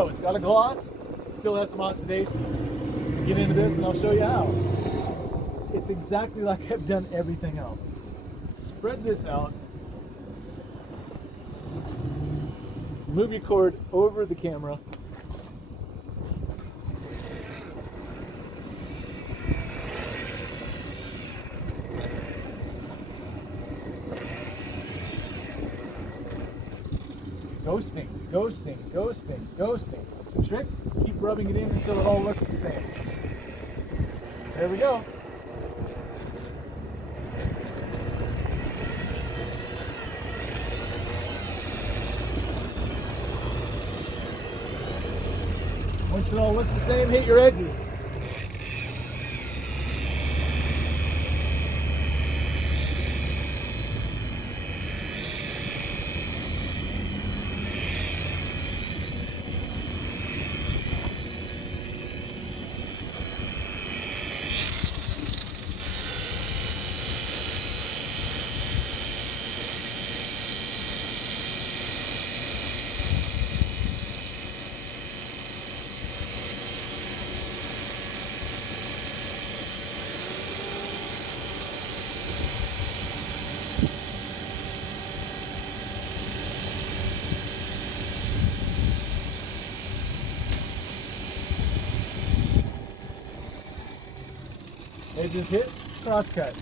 So it's got a gloss, still has some oxidation. Get into this and I'll show you how. It's exactly like I've done everything else. Spread this out. Move your cord over the camera. Ghosting, ghosting, ghosting, ghosting. The trick, keep rubbing it in until it all looks the same. There we go. Once it all looks the same, hit your edges. Edges hit, cross cut.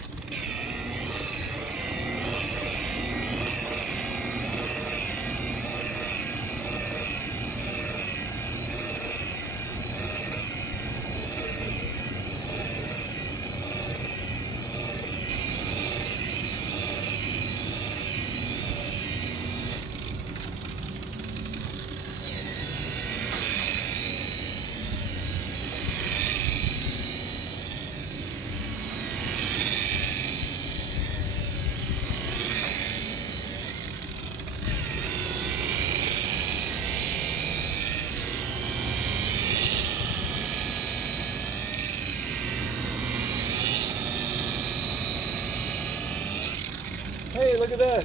Hey, look at that.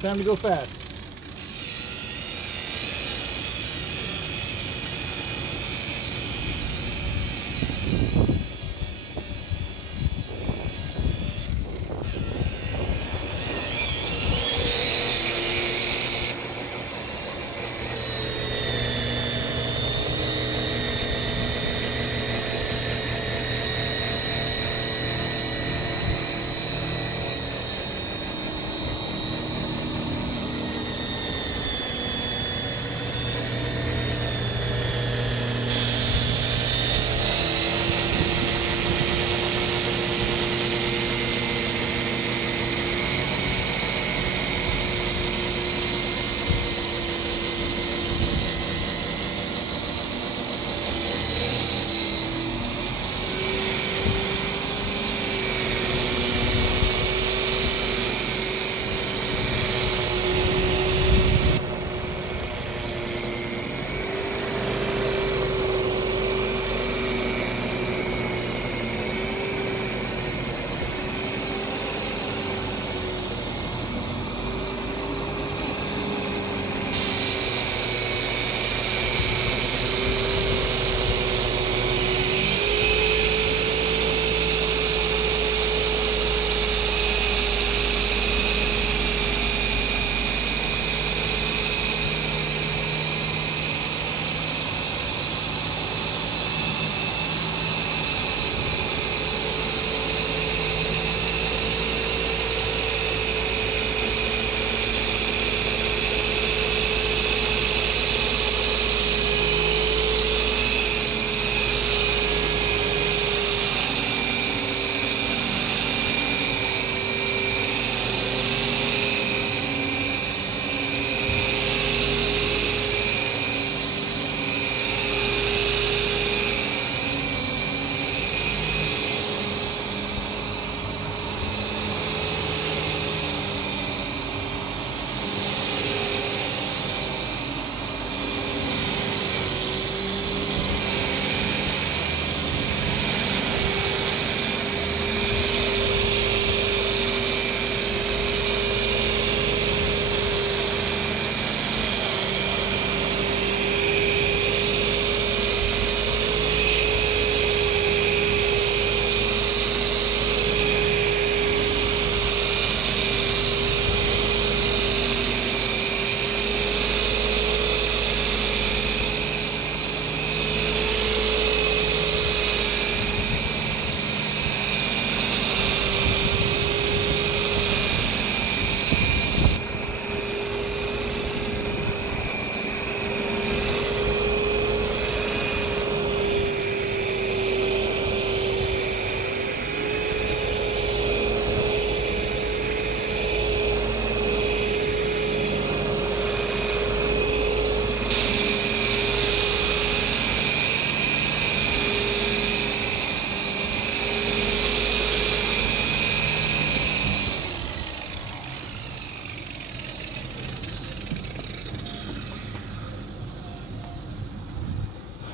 Time to go fast.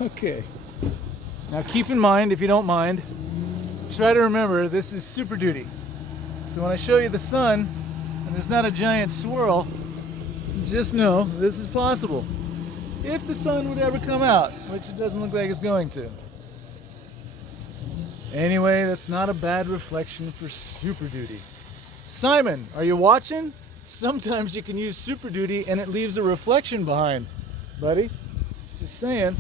Okay. Now keep in mind, if you don't mind, try to remember this is Super Duty. So when I show you the sun and there's not a giant swirl, just know this is possible. If the sun would ever come out, which it doesn't look like it's going to. Anyway, that's not a bad reflection for Super Duty. Simon, are you watching? Sometimes you can use Super Duty and it leaves a reflection behind, buddy. Just saying.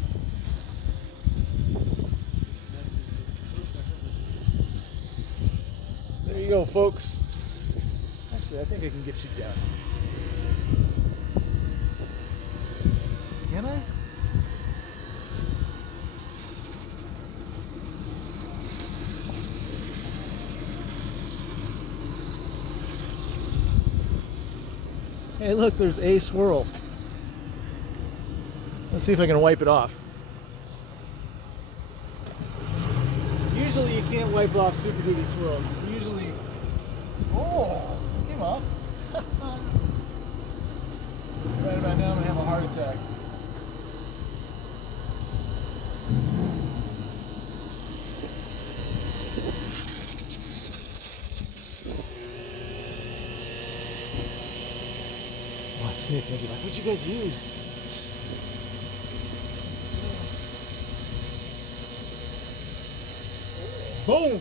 So there you go, folks. Actually, I think I can get you down. Can I? Hey, look, there's a swirl. Let's see if I can wipe it off. Usually you can't wipe off Super Duty swirls. Usually... Oh, it came off. Right about now I'm going to have a heart attack. Watch Nathan will be like, what'd you guys use? Boom!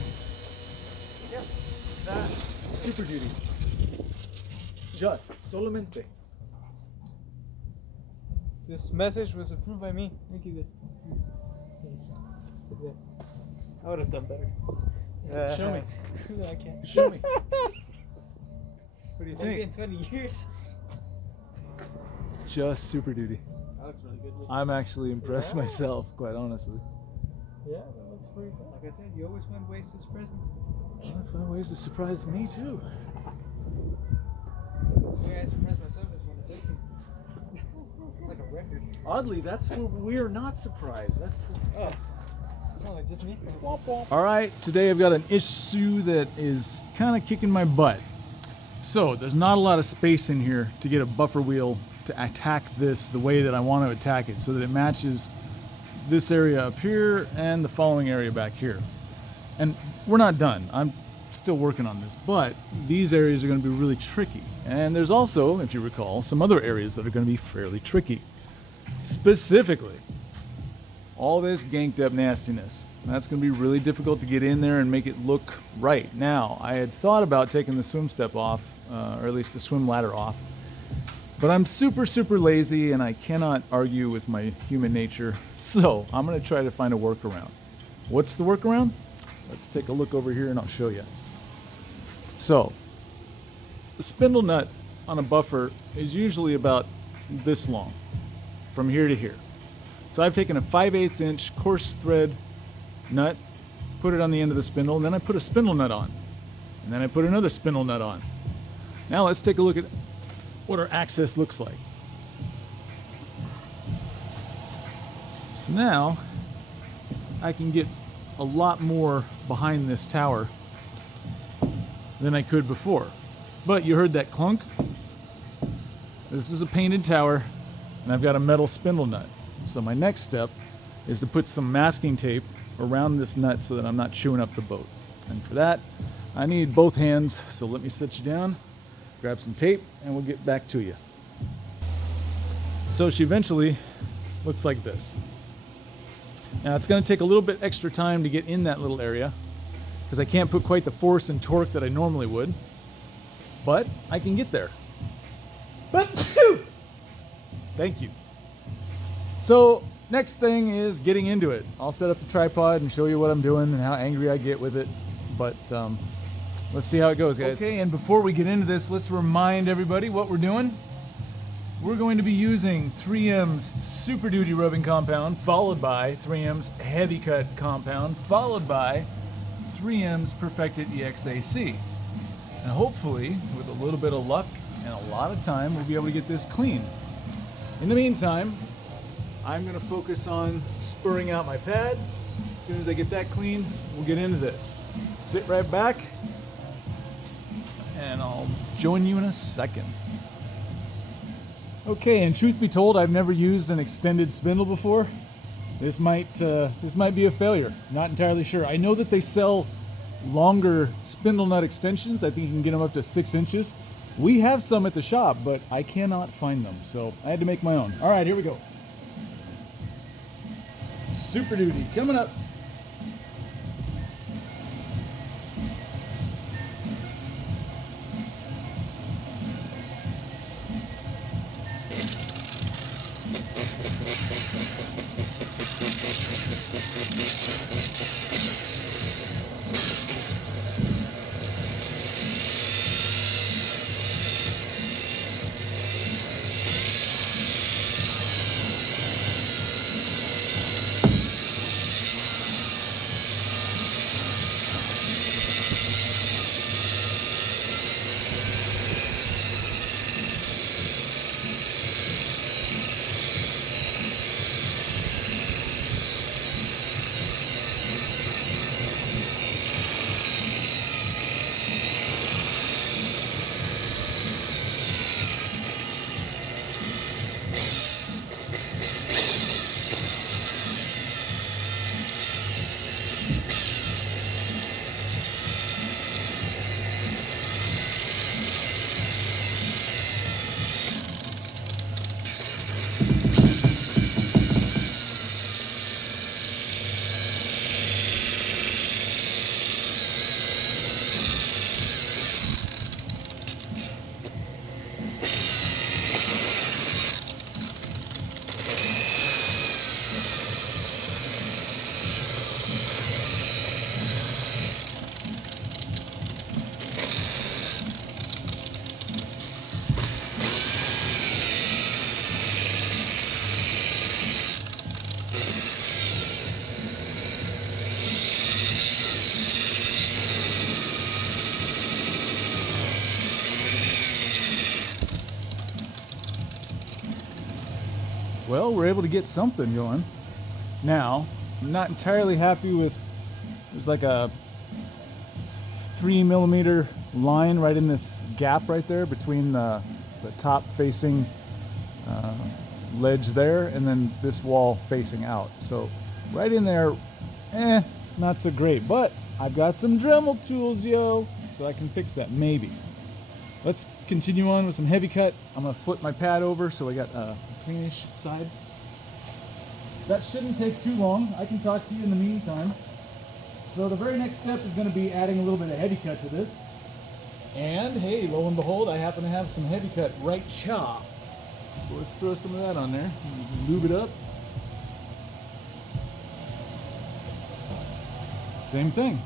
Yeah, that's Super Duty. Just, solamente. This message was approved by me. Thank you guys. I would have done better. Show me. I can't. Show me. What do you think? In 20 years. Just Super Duty. That looks really good. I'm actually impressed Yeah. myself, quite honestly. Yeah, that looks pretty good. Like I said, you always find ways to surprise me. I find ways to surprise me too. The way I surprise myself is when I do things. It's like a record. Oddly, that's where we're not surprised. That's the... Oh. No, I just need to. All right, today I've got an issue that is kind of kicking my butt. So there's not a lot of space in here to get a buffer wheel to attack this the way that I want to attack it so that it matches this area up here and the following area back here. And we're not done. I'm still working on this, but these areas are going to be really tricky. And there's also, if you recall, some other areas that are going to be fairly tricky. Specifically, all this ganked up nastiness. That's going to be really difficult to get in there and make it look right. Now, I had thought about taking the swim step off, or at least the swim ladder off, but I'm super, super lazy and I cannot argue with my human nature. So I'm going to try to find a workaround. What's the workaround? Let's take a look over here and I'll show you. So, the spindle nut on a buffer is usually about this long, from here to here. So I've taken a 5/8 inch coarse thread nut, put it on the end of the spindle, and then I put a spindle nut on. And then I put another spindle nut on. Now let's take a look at what our access looks like. So now I can get a lot more behind this tower than I could before. But you heard that clunk? This is a painted tower and I've got a metal spindle nut. So my next step is to put some masking tape around this nut so that I'm not chewing up the boat. And for that, I need both hands, so let me sit you down, grab some tape, and we'll get back to you. So she eventually looks like this. Now it's going to take a little bit extra time to get in that little area because I can't put quite the force and torque that I normally would, but I can get there. But thank you. So next thing is getting into it. I'll set up the tripod and show you what I'm doing and how angry I get with it. But let's see how it goes, guys. Okay, and before we get into this, let's remind everybody what we're doing. We're going to be using 3M's Super Duty rubbing compound, followed by 3M's Heavy Cut compound, followed by 3M's Perfected EXAC. And hopefully, with a little bit of luck and a lot of time, we'll be able to get this clean. In the meantime, I'm going to focus on spurring out my pad. As soon as I get that clean, we'll get into this. Sit right back, and I'll join you in a second. Okay, and truth be told, I've never used an extended spindle before. this might be a failure. Not entirely sure. I know that they sell longer spindle nut extensions. I think you can get them up to 6 inches. We have some at the shop, but I cannot find them, so I had to make my own. All right, here we go. Super Duty coming up. Well, we're able to get something going. Now, I'm not entirely happy with, there's like a 3mm line right in this gap right there between the top facing ledge there and then this wall facing out. So right in there, not so great, but I've got some Dremel tools, yo, so I can fix that maybe. Let's continue on with some heavy cut. I'm gonna flip my pad over so I got a cleanish side. That shouldn't take too long. I can talk to you in the meantime. So the very next step is gonna be adding a little bit of heavy cut to this. And hey, lo and behold, I happen to have some heavy cut right chop. So let's throw some of that on there. Lube it up. Same thing.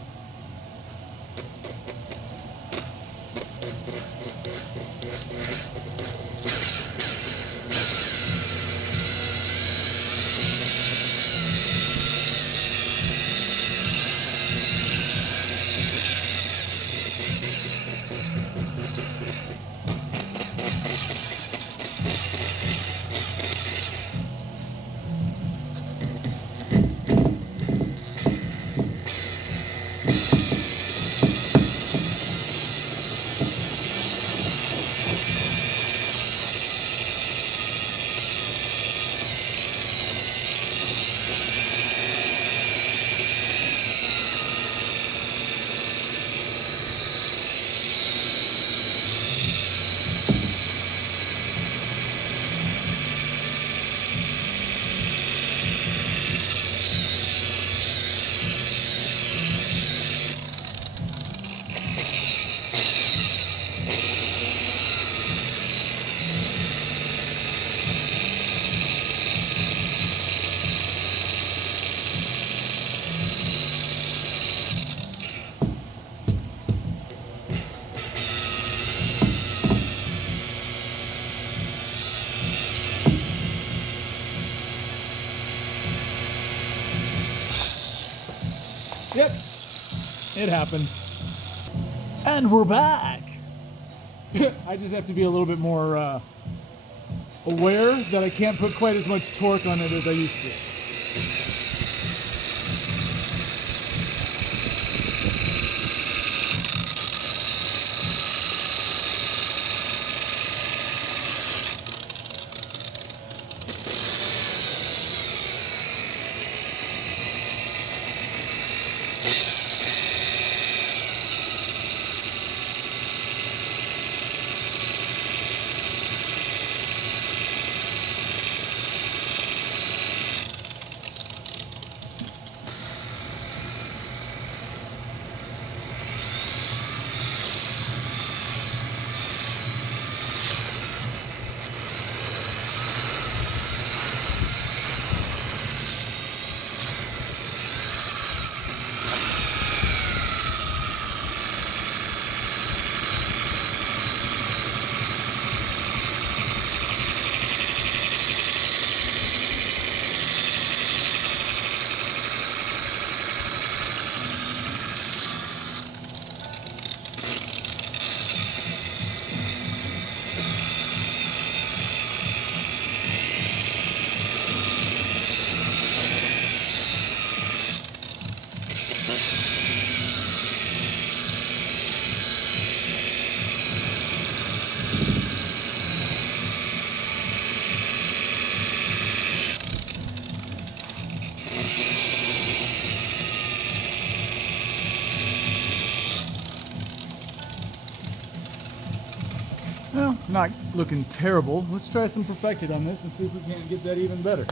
Yep, it happened. And we're back. I just have to be a little bit more aware that I can't put quite as much torque on it as I used to. Well, not looking terrible. Let's try some perfected on this and see if we can't get that even better.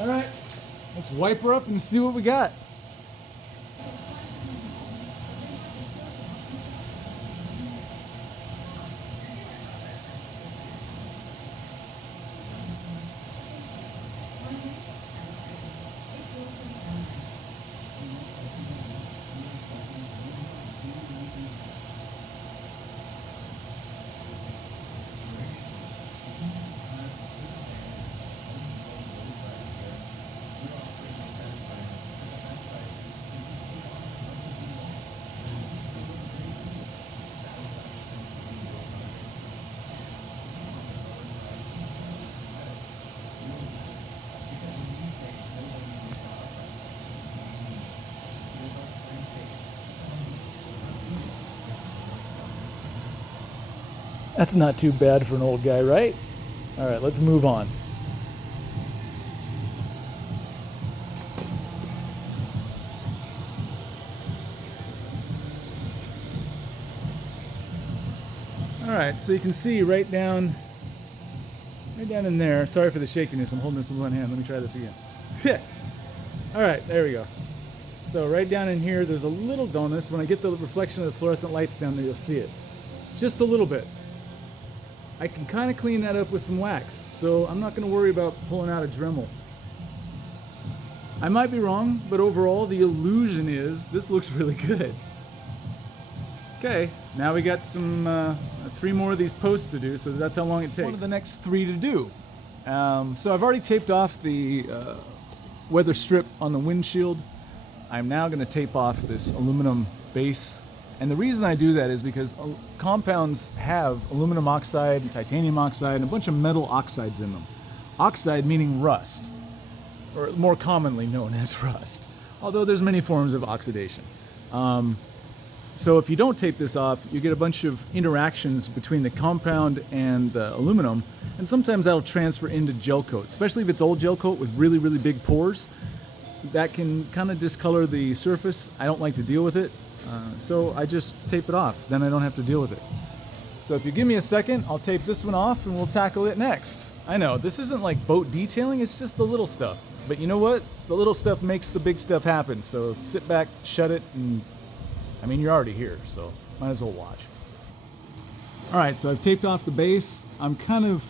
All right, let's wipe her up and see what we got. That's not too bad for an old guy, right? All right, let's move on. All right, so you can see right down in there. Sorry for the shakiness. I'm holding this in one hand. Let me try this again. All right, there we go. So right down in here, there's a little dullness. When I get the reflection of the fluorescent lights down there, you'll see it. just a little bit. I can kind of clean that up with some wax, so I'm not going to worry about pulling out a Dremel. I might be wrong, but overall the illusion is this looks really good. Okay, now we got some 3 more of these posts to do, so that's how long it takes. One of the next 3 to do. So I've already taped off the weather strip on the windshield. I'm now going to tape off this aluminum base. And the reason I do that is because compounds have aluminum oxide and titanium oxide and a bunch of metal oxides in them. Oxide meaning rust, or more commonly known as rust, although there's many forms of oxidation. So if you don't tape this off, you get a bunch of interactions between the compound and the aluminum, and sometimes that'll transfer into gel coat, especially if it's old gel coat with really, really big pores. That can kind of discolor the surface. I don't like to deal with it, so I just tape it off. Then I don't have to deal with it. So if you give me a second, I'll tape this one off and we'll tackle it next. I know, this isn't like boat detailing, it's just the little stuff. But you know what? The little stuff makes the big stuff happen. So sit back, shut it, and I mean, you're already here, so might as well watch. All right, so I've taped off the base. I'm kind of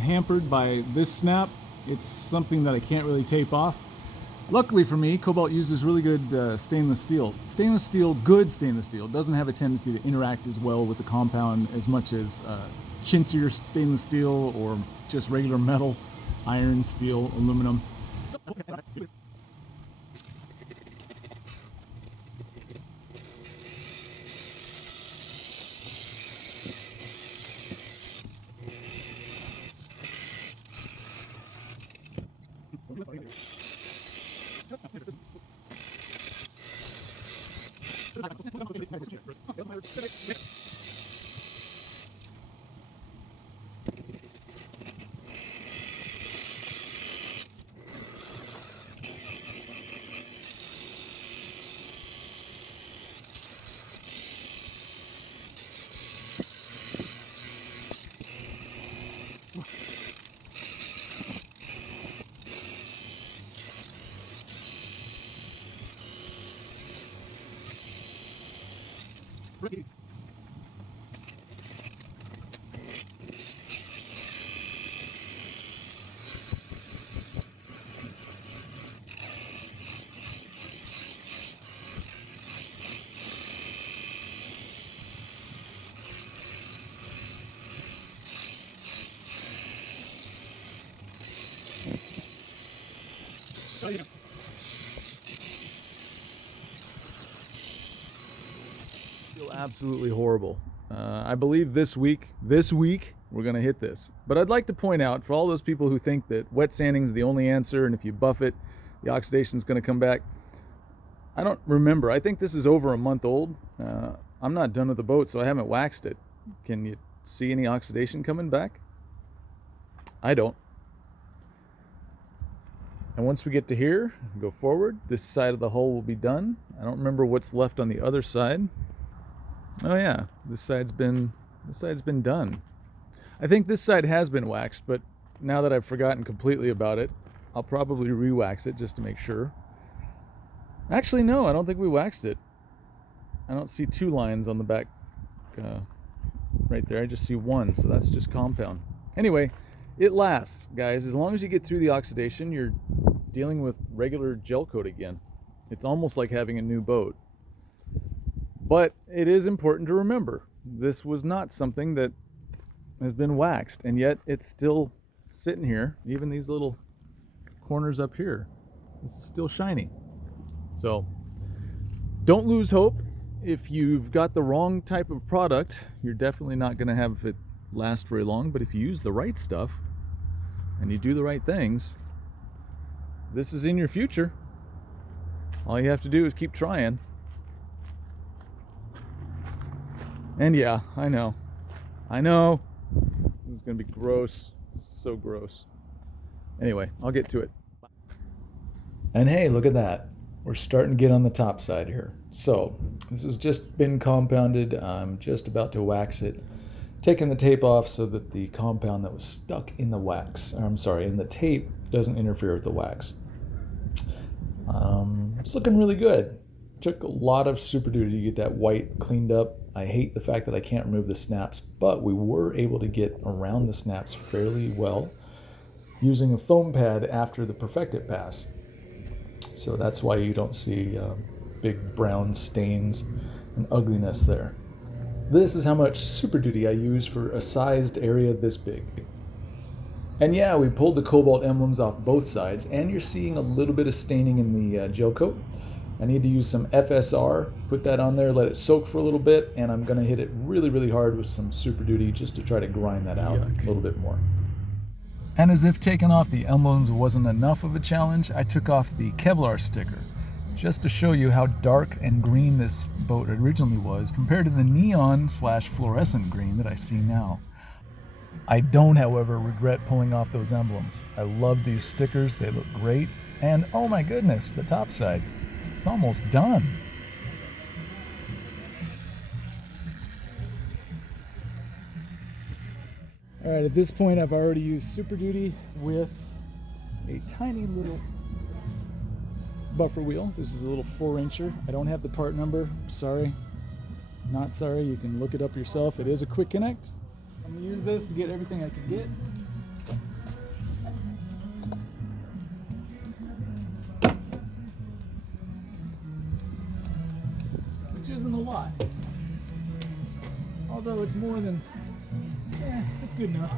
hampered by this snap. It's something that I can't really tape off. Luckily for me, Cobalt uses really good stainless steel. Good stainless steel, doesn't have a tendency to interact as well with the compound as much as chintzier stainless steel or just regular metal, iron, steel, aluminum. Oh, yeah. Feel absolutely horrible. I believe this week we're gonna hit this. But I'd like to point out for all those people who think that wet sanding is the only answer, and if you buff it, the oxidation is gonna come back. I don't remember. I think this is over a month old. I'm not done with the boat, so I haven't waxed it. Can you see any oxidation coming back? I don't. And once we get to here, go forward, this side of the hull will be done. I don't remember what's left on the other side. Oh yeah, this side's been done. I think this side has been waxed, but now that I've forgotten completely about it, I'll probably re-wax it just to make sure. Actually, no, I don't think we waxed it. I don't see 2 lines on the back right there. I just see 1, so that's just compound. Anyway, it lasts, guys. As long as you get through the oxidation, you're dealing with regular gel coat again. It's almost like having a new boat. But it is important to remember, this was not something that has been waxed, and yet it's still sitting here. Even these little corners up here, this is still shiny. So don't lose hope. If you've got the wrong type of product, you're definitely not going to have it last very long. But if you use the right stuff and you do the right things, this is in your future. All you have to do is keep trying. And yeah, I know this is gonna be gross, so gross. Anyway, I'll get to it. And hey, look at that, we're starting to get on the top side here. So this has just been compounded. I'm just about to wax it, taking the tape off so that the compound that was stuck in the wax, in the tape, doesn't interfere with the wax. It's looking really good. Took a lot of Super Duty to get that white cleaned up. I hate the fact that I can't remove the snaps, but we were able to get around the snaps fairly well using a foam pad after the Perfect-It pass. So that's why you don't see big brown stains and ugliness there. This is how much Super Duty I use for a sized area this big. And yeah, we pulled the Cobalt emblems off both sides, and you're seeing a little bit of staining in the gel coat. I need to use some FSR, put that on there, let it soak for a little bit, and I'm going to hit it really, really hard with some Super Duty just to try to grind that out a little bit more. And as if taking off the emblems wasn't enough of a challenge, I took off the Kevlar sticker, just to show you how dark and green this boat originally was compared to the neon/fluorescent green that I see now. I don't, however, regret pulling off those emblems. I love these stickers, they look great, and oh my goodness, the top side. It's almost done. All right, at this point I've already used Super Duty with a tiny little buffer wheel. This is a little 4-incher. I don't have the part number, sorry. Not sorry, you can look it up yourself. It is a quick connect. I'm gonna use this to get everything I can get. Which isn't a lot. Although it's more than, it's good enough.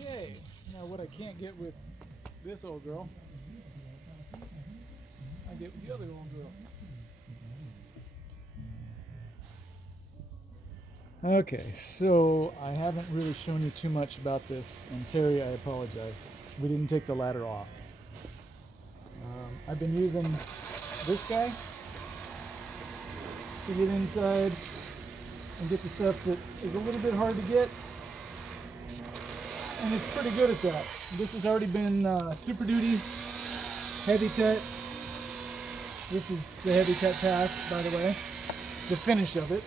Okay, now what I can't get with this old girl, I get with the other old girl. Okay, so I haven't really shown you too much about this, and Terry, I apologize. We didn't take the ladder off. I've been using this guy to get inside and get the stuff that is a little bit hard to get. And it's pretty good at that. This has already been Super Duty heavy cut. This is the heavy cut pass, by the way. The finish of it.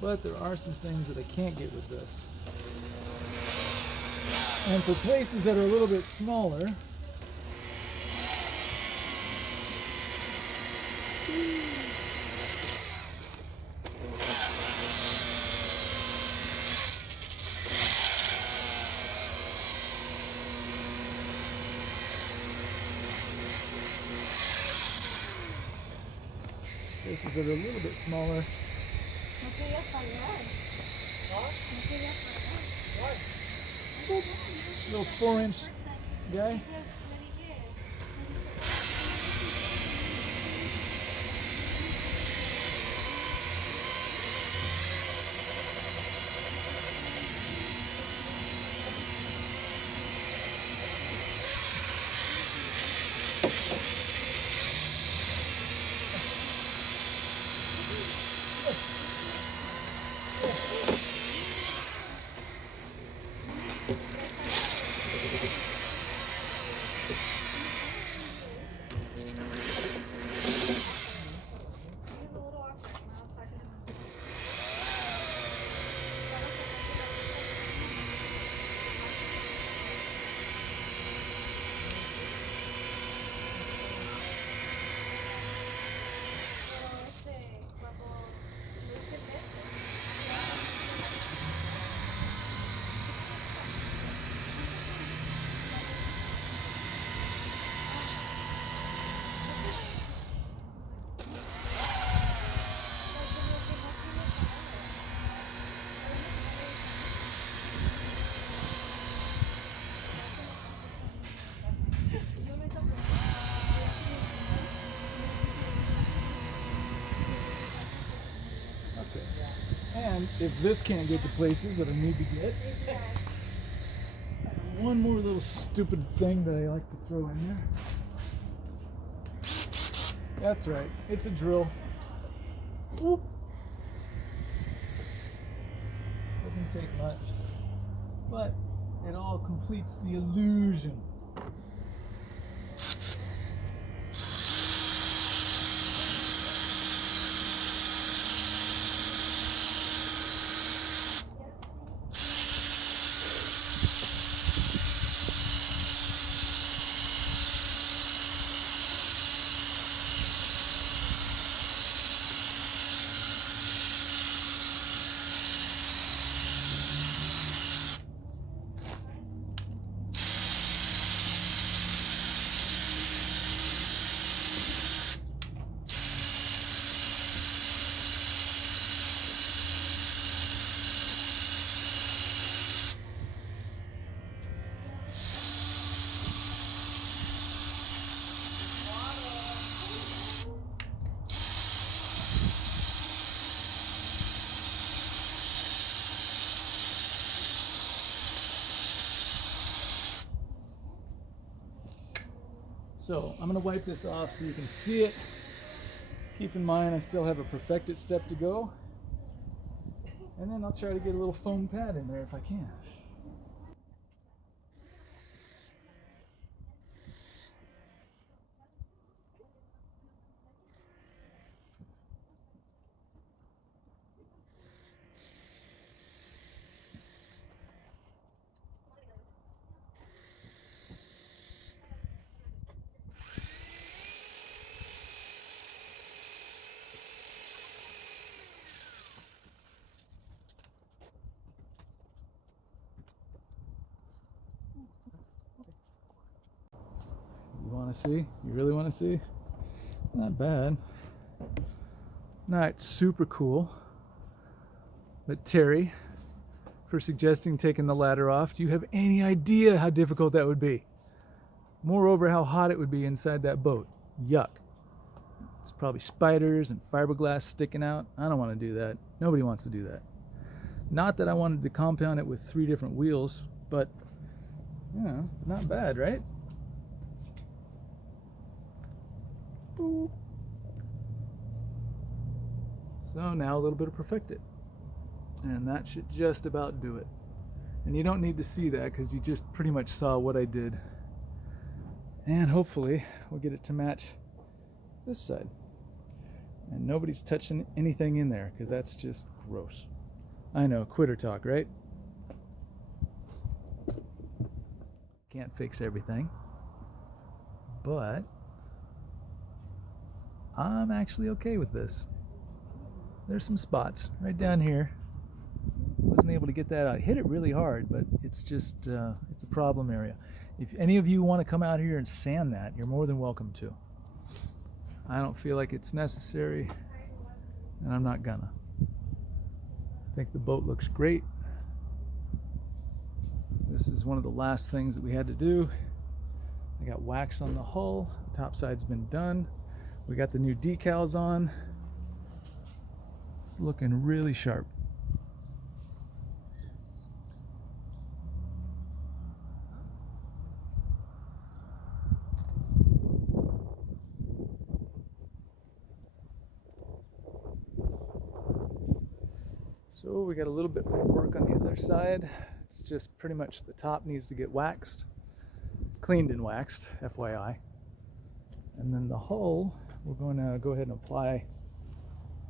But there are some things that I can't get with this. And for places that are a little bit smaller, places that are a little bit smaller. No quería fallar. No quería fallar. Little 4-inch guy. Because le dije, And if this can't get to places that I need to get, I have one more little stupid thing that I like to throw in there. That's right, it's a drill. Whoop. Doesn't take much, but it all completes the illusion. So I'm going to wipe this off so you can see it. Keep in mind I still have a perfected step to go. And then I'll try to get a little foam pad in there if I can. You want to see? You really want to see? Not bad. Not super cool. But Terry, for suggesting taking the ladder off, do you have any idea how difficult that would be? Moreover, how hot it would be inside that boat. Yuck. It's probably spiders and fiberglass sticking out. I don't want to do that. Nobody wants to do that. Not that I wanted to compound it with 3 different wheels, but, you know, not bad, right? Boop. So now a little bit of perfect it. And that should just about do it. And you don't need to see that because you just pretty much saw what I did. And hopefully we'll get it to match this side. And nobody's touching anything in there because that's just gross. I know, quitter talk, right? Can't fix everything. But I'm actually okay with this. There's some spots right down here. Wasn't able to get that out. Hit it really hard, but it's just, it's a problem area. If any of you want to come out here and sand that, you're more than welcome to. I don't feel like it's necessary, and I'm not gonna. I think the boat looks great. This is one of the last things that we had to do. I got wax on the hull. Top side's been done. We got the new decals on. It's looking really sharp. So we got a little bit more work on the other side. It's just pretty much the top needs to get waxed, cleaned and waxed, FYI. And then the hull, we're going to go ahead and apply,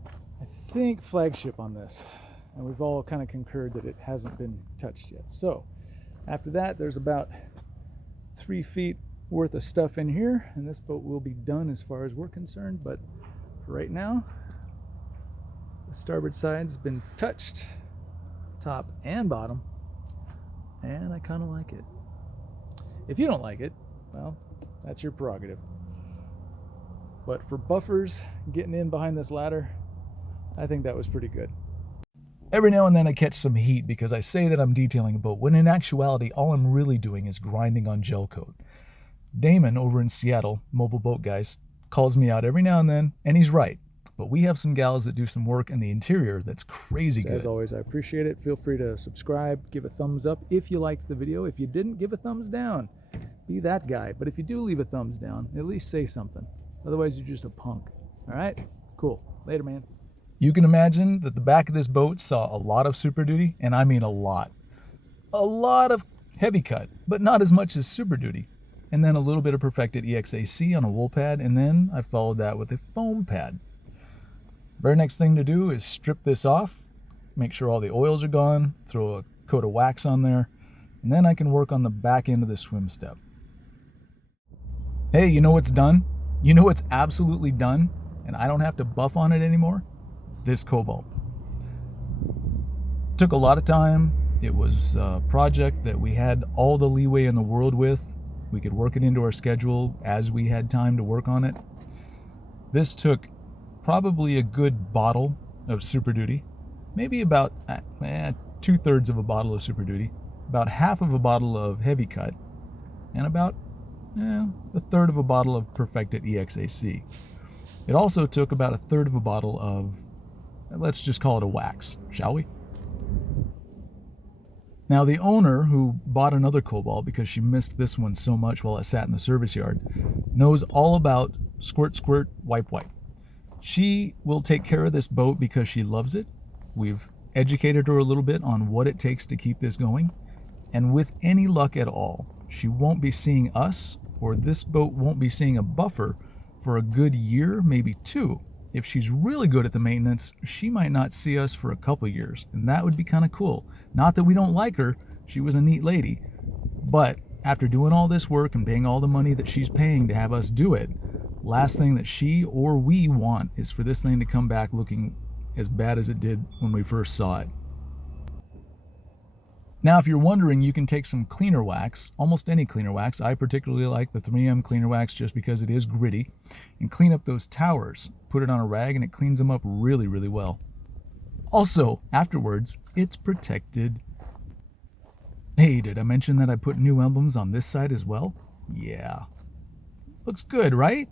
I think, flagship on this. And we've all kind of concurred that it hasn't been touched yet. So after that, there's about 3 feet worth of stuff in here, and this boat will be done as far as we're concerned. But for right now, the starboard side's been touched, top and bottom, and I kind of like it. If you don't like it, well, that's your prerogative. But for buffers getting in behind this ladder, I think that was pretty good. Every now and then I catch some heat because I say that I'm detailing a boat, when in actuality all I'm really doing is grinding on gel coat. Damon over in Seattle, Mobile Boat Guys, calls me out every now and then, and he's right. But we have some gals that do some work in the interior that's crazy good. As always, I appreciate it. Feel free to subscribe, give a thumbs up if you liked the video. If you didn't, give a thumbs down. Be that guy. But if you do leave a thumbs down, at least say something. Otherwise, you're just a punk. All right? Cool. Later, man. You can imagine that the back of this boat saw a lot of Super Duty, and I mean a lot. A lot of heavy cut, but not as much as Super Duty. And then a little bit of perfected EXAC on a wool pad, and then I followed that with a foam pad. Very next thing to do is strip this off, make sure all the oils are gone, throw a coat of wax on there, and then I can work on the back end of the swim step. Hey, you know what's done? You know what's absolutely done, and I don't have to buff on it anymore? This Cobalt. Took a lot of time. It was a project that we had all the leeway in the world with. We could work it into our schedule as we had time to work on it. This took probably a good bottle of Super Duty, maybe about 2/3 of a bottle of Super Duty, about half of a bottle of heavy cut, and about 1/3 of a bottle of perfected EXAC. It also took about 1/3 of a bottle of, let's just call it a wax, shall we? Now the owner, who bought another Cobalt because she missed this one so much while it sat in the service yard, knows all about squirt, squirt, wipe, wipe. She will take care of this boat because she loves it. We've educated her a little bit on what it takes to keep this going. And with any luck at all, she won't be seeing us, or this boat won't be seeing a buffer for a good year, maybe 2. If she's really good at the maintenance, she might not see us for a couple years, and that would be kind of cool. Not that we don't like her, she was a neat lady, but after doing all this work and paying all the money that she's paying to have us do it, last thing that she or we want is for this thing to come back looking as bad as it did when we first saw it. Now, if you're wondering, you can take some cleaner wax, almost any cleaner wax. I particularly like the 3M cleaner wax just because it is gritty, and clean up those towers. Put it on a rag and it cleans them up really, really well. Also, afterwards, it's protected. Hey, did I mention that I put new emblems on this side as well? Yeah. Looks good, right?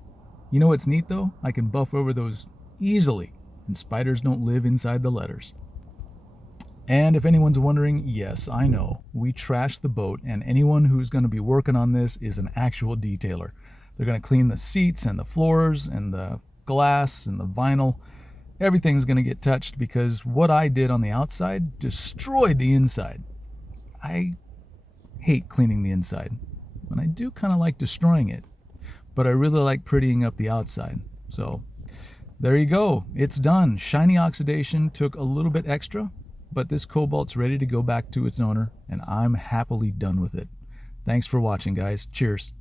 You know what's neat though? I can buff over those easily, and spiders don't live inside the letters. And if anyone's wondering, yes, I know, we trashed the boat, and anyone who's going to be working on this is an actual detailer. They're going to clean the seats and the floors and the glass and the vinyl. Everything's going to get touched because what I did on the outside destroyed the inside. I hate cleaning the inside, and I do kind of like destroying it, but I really like prettying up the outside. So there you go. It's done. Shiny oxidation took a little bit extra, but this Cobalt's ready to go back to its owner, and I'm happily done with it. Thanks for watching, guys. Cheers.